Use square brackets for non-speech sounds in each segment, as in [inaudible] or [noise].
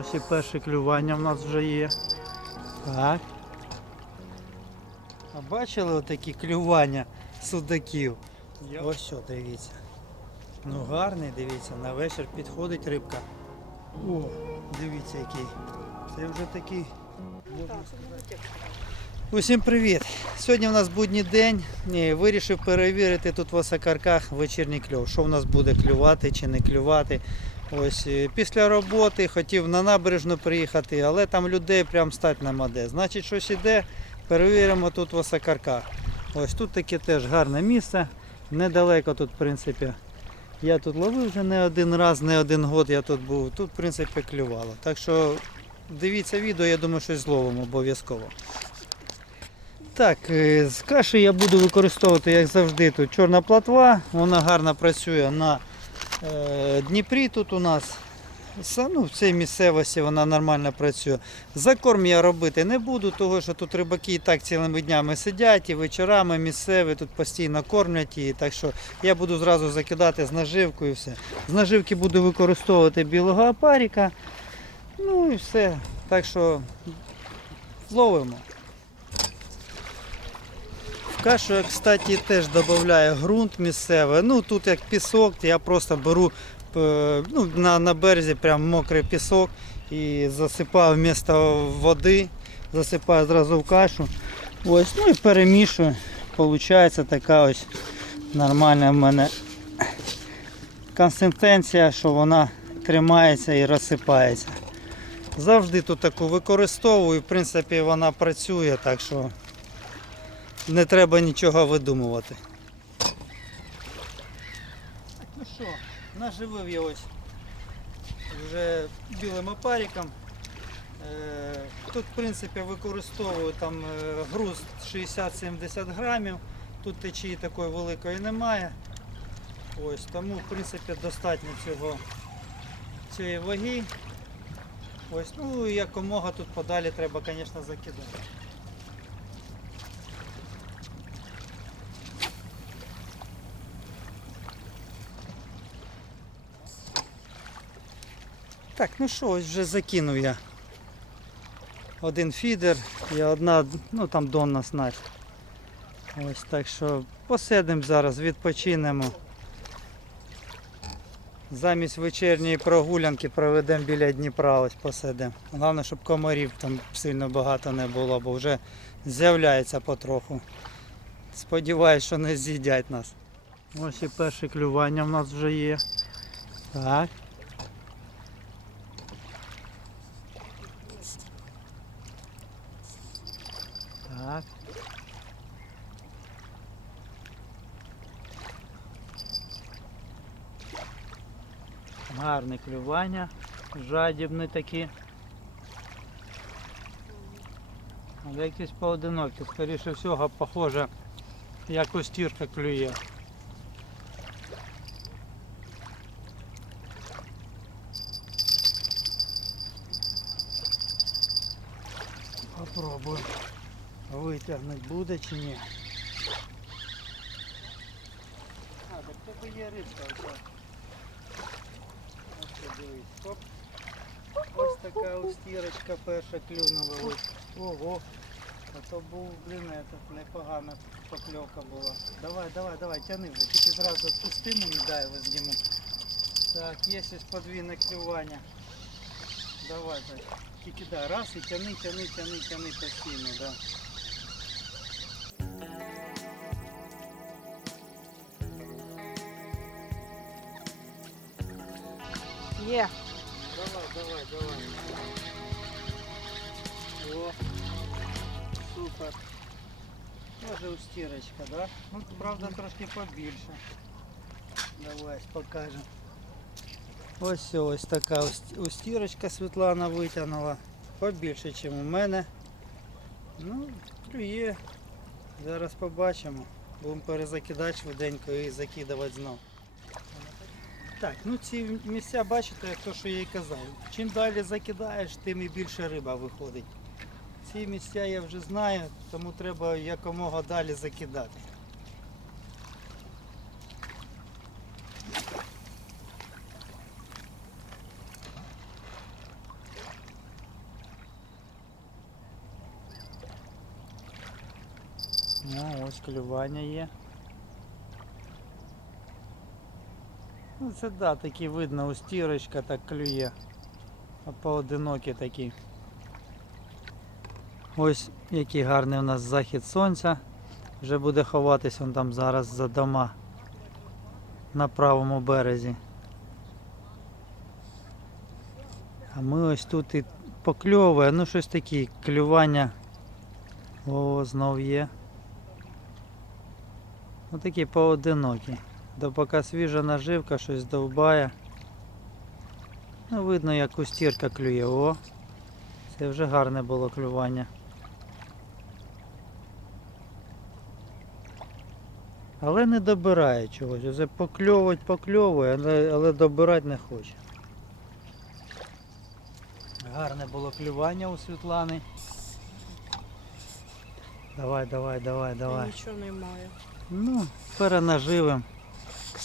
Ось і перше клювання в нас вже є. Так. А бачили отакі клювання судаків? Ось що, дивіться. Ну гарний, дивіться, на вечір підходить рибка. О, дивіться який. Це вже такий. Усім привіт! Сьогодні у нас будній день. І Вирішив перевірити тут в Осакарках вечірній кльов. Що в нас буде клювати чи не клювати. Ось е, після роботи хотів на набережну приїхати, але там людей прям стать нема де. Значить, щось іде, перевіримо тут в Осакарках. Ось тут таке теж гарне місце. Недалеко тут, в принципі. Я тут ловив вже не один раз, не один год я тут був. Тут, в принципі, клювало. Так що дивіться відео, я думаю, щось зловимо обов'язково. Так, е, з каші я буду використовувати, як завжди, тут чорна платва. Вона гарно працює на Дніпрі тут у нас. Ну, в цій місцевості вона нормально працює. Закорм я робити не буду, тому що тут рибаки і так цілими днями сидять, і вечорами місцеві тут постійно кормлять її. Так що я буду зразу закидати з наживкою все. З наживки буду використовувати білого апаріка. Ну і все. Так що ловимо. Кашу я, кстати, теж додаю ґрунт місцевий. Ну тут як пісок, я просто беру е, ну, на, на березі прям мокрий пісок і засипаю вмісто води, засипаю зразу в кашу. Ось, ну і перемішую. Получається така ось нормальна в мене консистенція, що вона тримається і розсипається. Завжди тут таку використовую, в принципі вона працює, так що не треба нічого видумувати. Ну що, наживив я ось вже білим опариком. Е, Тут в принципі використовую там е, груз 60-70 грамів. Тут течії такої великої немає. Ось, тому в принципі достатньо цього цієї ваги. Ось, ну і якомога тут подалі треба, звісно, закидати. Так, ну що, ось вже закинув я. Один фідер і одна, ну там донна снасть. Ось так що посидимо зараз, відпочинемо. Замість вечірньої прогулянки проведемо біля Дніпра, ось посидимо. Головне, щоб комарів там сильно багато не було, бо вже з'являється потроху. Сподіваюсь, що не з'їдять нас. Ось і перше клювання в нас вже є. Так. Так. Гарне клювання, жадібні такі. Але якісь поодинокі, скоріше всього, похоже, як остірка клює. Попробую. Витягнути буде чи ні. А, так тебе є рибка. Ось дивись. Хоп. Ось така устірочка перша клюнула. Ого. А то був, блін, этот, непогана покльовка була. Давай, давай, давай, тяни вже. Тільки зразу відпусти мені, дай я зніму. Так, є щось подвійне клювання. Давай, так. Тільки да, раз і тяни, тяни, тяни, тяни постійно, да. Є. Давай, давай, давай. О, супер. Тоже устірочка, да? Ну, правда, трошки побільше. Давай покажемо. Ось ось така устірочка Світлана витягнула. Побільше, ніж у мене. Ну, клює. Зараз побачимо. Будемо перезакидати швиденько і закидувати знов. Так, ну ці місця, бачите, як то, що я і казав. Чим далі закидаєш, тим і більше риба виходить. Ці місця я вже знаю, тому треба якомога далі закидати. Ну, Ось клювання є. Ну це да, такі видно, устірочка так клює. Поодинокі такі. Ось який гарний у нас захід сонця. Вже буде ховатись он там зараз за дома на правому березі. А ми ось тут і покльовує, ну щось таке, клювання. О, знов є. Ну такі поодинокі. До поки свіжа наживка щось довбає. Ну, видно, як устірка клює. О, це вже гарне було клювання. Але не добирає чогось. Оце покльовують, покльовує, але, але добирати не хоче. Гарне було клювання у Світлани. Давай, давай, давай, Я давай. нічого не маю. Ну, перенаживим.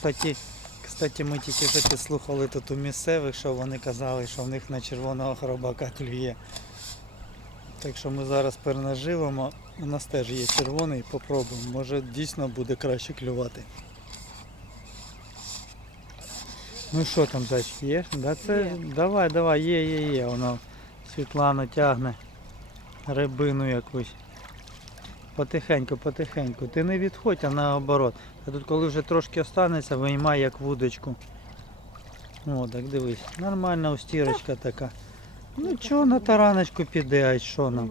Кстати, кстати, ми тільки що підслухали тут у місцевих, що вони казали, що в них на червоного хробака клює. Так що ми зараз перенаживимо. У нас теж є червоний, попробуємо. Може дійсно буде краще клювати. Ну що там, зайчик, є? Да, це... Є. Давай, давай, є, є, є. Воно Світлана тягне рибину якусь. Потихеньку, потихеньку. Ти не відходь, а наоборот. А тут коли вже трошки останеться, виймай як вудочку. О, так дивись. Нормальна устірочка така. Ну чого на тараночку піде, а що нам?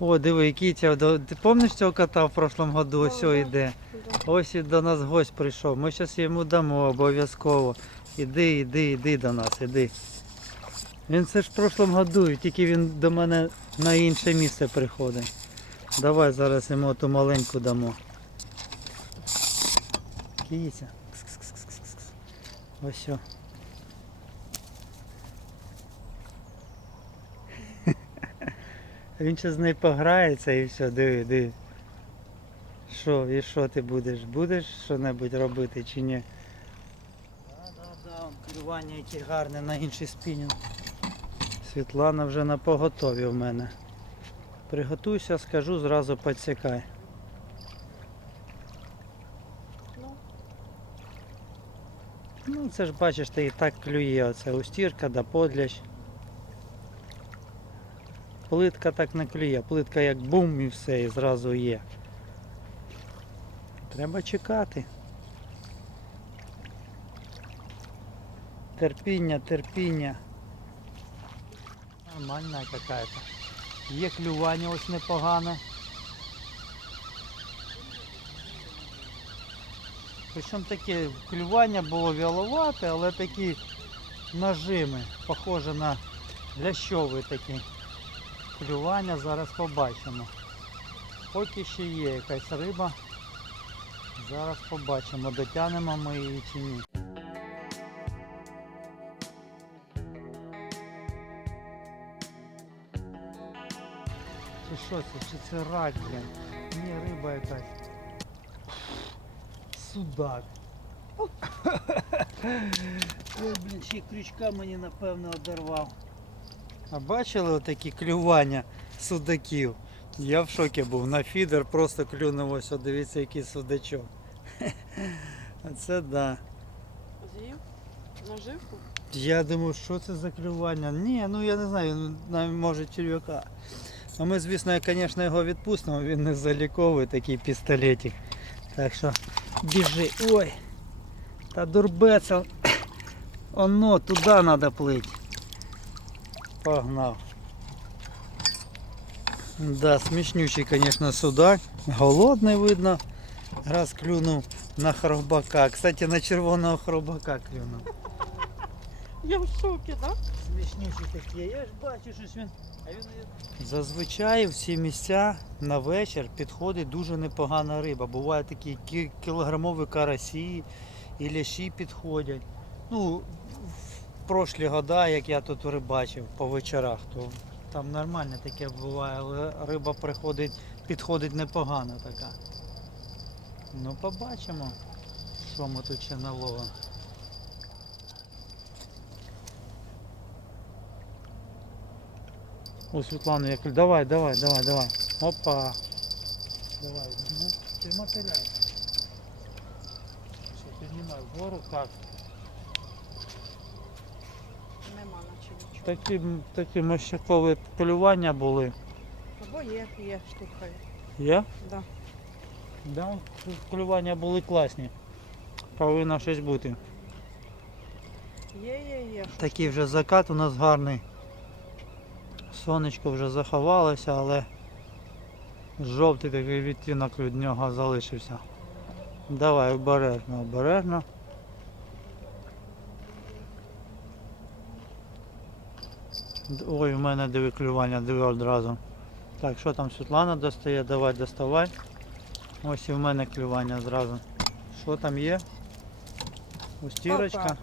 О, диви, Кітя, ти пам'ятаєш цього кота в прошлому году? Ось Ага. йде. Ось і до нас гость прийшов. Ми зараз йому дамо обов'язково. Іди, іди, іди до нас, іди. Він це ж в прошлому году, тільки він до мене на інше місце приходить. Давай зараз йому ту маленьку дамо. Кіця. Ось. Він ще з нею пограється і все, диви, диви. Що, і що ти будеш? Будеш що-небудь робити чи ні? Да, да, да, он клювання яке гарне на інший спінінг. Світлана вже на поготові в мене. Приготуйся, скажу, зразу підсікай. Ну, Ну це ж бачиш, ти і так клює оце устірка да подлящ. Плитка так не клює, плитка як бум і все, і зразу є. Треба чекати. Терпіння, терпіння. Нормальна какая-то. Є клювання ось непогане. Причому таке клювання було вяловате, але такі нажими, похоже на лящові такі клювання, зараз побачимо. Поки ще є якась риба. Зараз побачимо, дотягнемо ми її чи ні. Чи що це? Чи це рак, блін? Ні, риба якась. Судак. [laughs] Ой, блін, ще й крючка мені напевно одервав. А бачили отакі клювання судаків? Я в шокі був. На фідер просто клюнув ось, от дивіться, який судачок. [laughs] Оце да. з'їв наживку. Я думаю, що це за клювання? Ні, ну я не знаю, навіть може черв'яка. А ми, звісно, звісно, його відпустимо, він не заліковий такий пістолетик. Так що біжи. Ой! Та дурбецел. [coughs] Оно, туди треба плити. Погнав. Да, смішнючий, звісно, судак. Голодний видно. Раз клюнув на хробака. Кстати, на червоного хробака клюнув. Я в шокі, так? Да? Смішніші такі. Я ж бачу, що він. Зазвичай в ці місця на вечір підходить дуже непогана риба. Буває такі кі- кілограмові карасі і лящі підходять. Ну, в прошлі года, як я тут рибачив по вечорах, то там нормально таке буває, але риба приходить, підходить непогана така. Ну побачимо, що ми тут ще наловимо. О, Світлана, як... давай, давай, давай, давай. Опа. Давай, візьму. ти мотиляй. Що піднімай вгору, так. Нема наче нічого. Такі, такі мощакові полювання були. Або є, є штука. Є? Да. Да, полювання були класні. Повинно щось бути. Є, є, є. Такий вже закат у нас гарний. Сонечко вже заховалося, але жовтий такий відтінок від нього залишився. Давай обережно, обережно. Ой, у мене диви клювання, диви одразу. Так, що там Світлана достає? Давай доставай. Ось і в мене клювання зразу. Що там є? Устірочка.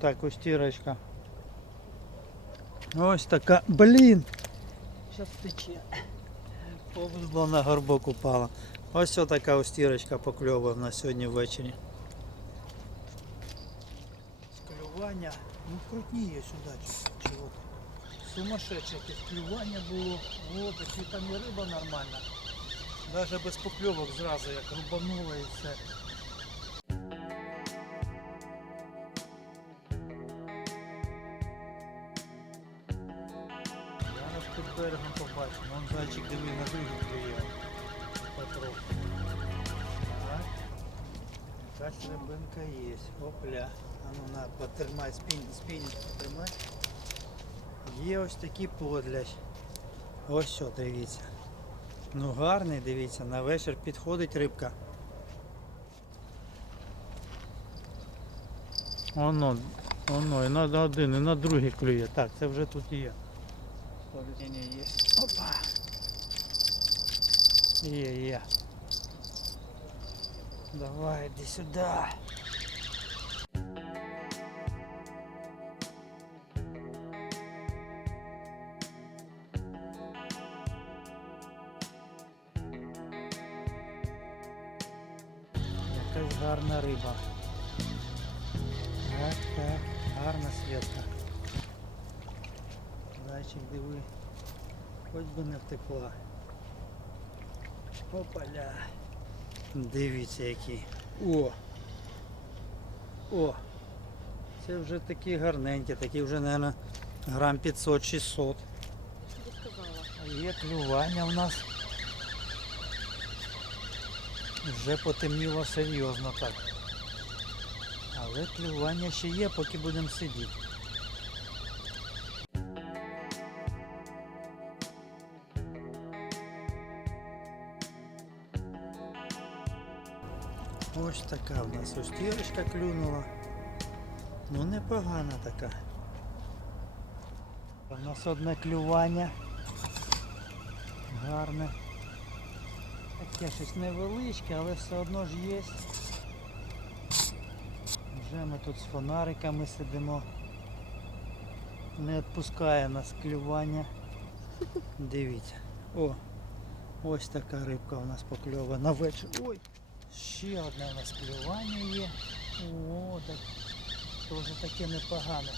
Так, устірочка. Ось така. Блін! Зараз тече. Повзло на горбок упала. Ось така устірочка покльовує в нас сьогодні ввечері. Склювання. Ну крутніє сюди чого. Сумасшедше якесь клювання було. О, такі там і риба нормальна. Навіть без покльовок зразу як рубануло і все. Берегом побачимо. Вон зайчик диви на другий клює. Потроху. Так. Якась є. Опля. А ну на, потримай, спінь, спінь, потримай. Є ось такі подлядь. Ось що, дивіться. Ну гарний, дивіться, на вечір підходить рибка. Оно, оно, і на один, і на другий клює. Так, це вже тут є. Поведение есть. Опа. Е-е. Давай, иди сюда. Би. Опаля. Дивіться який. О! О! Це вже такі гарненькі, такі вже, мабуть, грам 500-600. А Є клювання в нас. Вже потемніло серйозно так. Але клювання ще є, поки будемо сидіти. Ось така в нас ось тірочка клюнула. Ну непогана така. У нас одне клювання. Гарне. Таке щось невеличке, але все одно ж є. Вже ми тут з фонариками сидимо. Не відпускає нас клювання. Дивіться. О! Ось така рибка у нас покльова на вечір. Ой! Ще одне у нас клювання є. О, так теж таке непогане.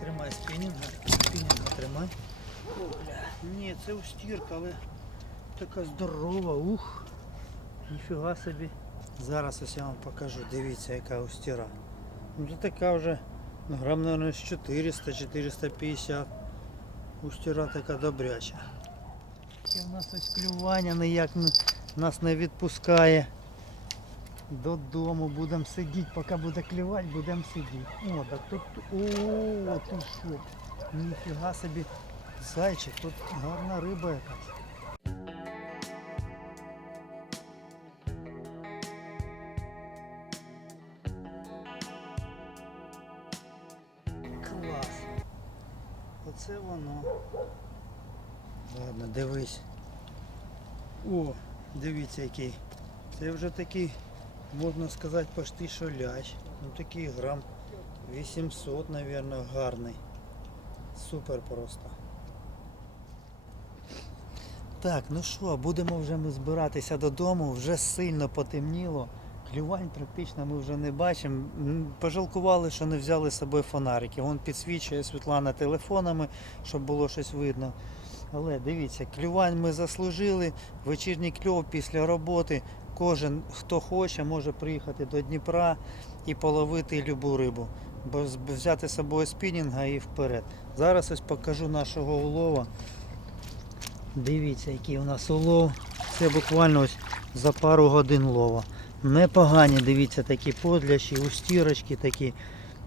Тримай спінінга, спінінга тримай. О, бля. Ні, це устірка, але така здорова, ух. Ніфіга собі. Зараз ось я вам покажу, дивіться яка устіра. Ну це така вже ну, грам, мабуть, 400-450. Устіра така добряча. Ще в нас ось клювання ніяк нас не відпускає. Додому будемо сидіти, поки буде клювати, будемо сидіти. О, так тут. О, ти що? Ніфіга собі. Зайчик, тут гарна риба якась. Оце воно. Ладно, дивись. О, дивіться який. Це вже такий, можна сказати, почти що лящ. Ну такий грам 800, мабуть, гарний. Супер просто. Так, ну що, будемо вже ми збиратися додому, вже сильно потемніло. Клювань практично ми вже не бачимо. Пожалкували, що не взяли з собою фонарики. Вон підсвічує Світлана телефонами, щоб було щось видно. Але дивіться, клювань ми заслужили. Вечірній кльов після роботи. Кожен, хто хоче, може приїхати до Дніпра і половити любу рибу. Бо взяти з собою спінінга і вперед. Зараз ось покажу нашого улова. Дивіться, який у нас улов. Це буквально ось за пару годин лова. Непогані, дивіться, такі подлящі, устірочки такі.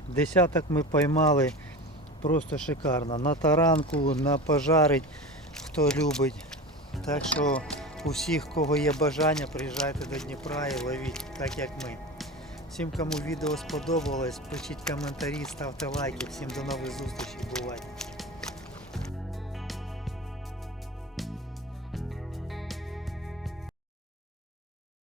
Десяток ми поймали. Просто шикарно. На таранку, на пожарить, хто любить. Так що у кого є бажання, приїжджайте до Дніпра і ловіть, так як ми. Всім, кому відео сподобалось, пишіть коментарі, ставте лайки. Всім до нових зустрічей. Бувайте.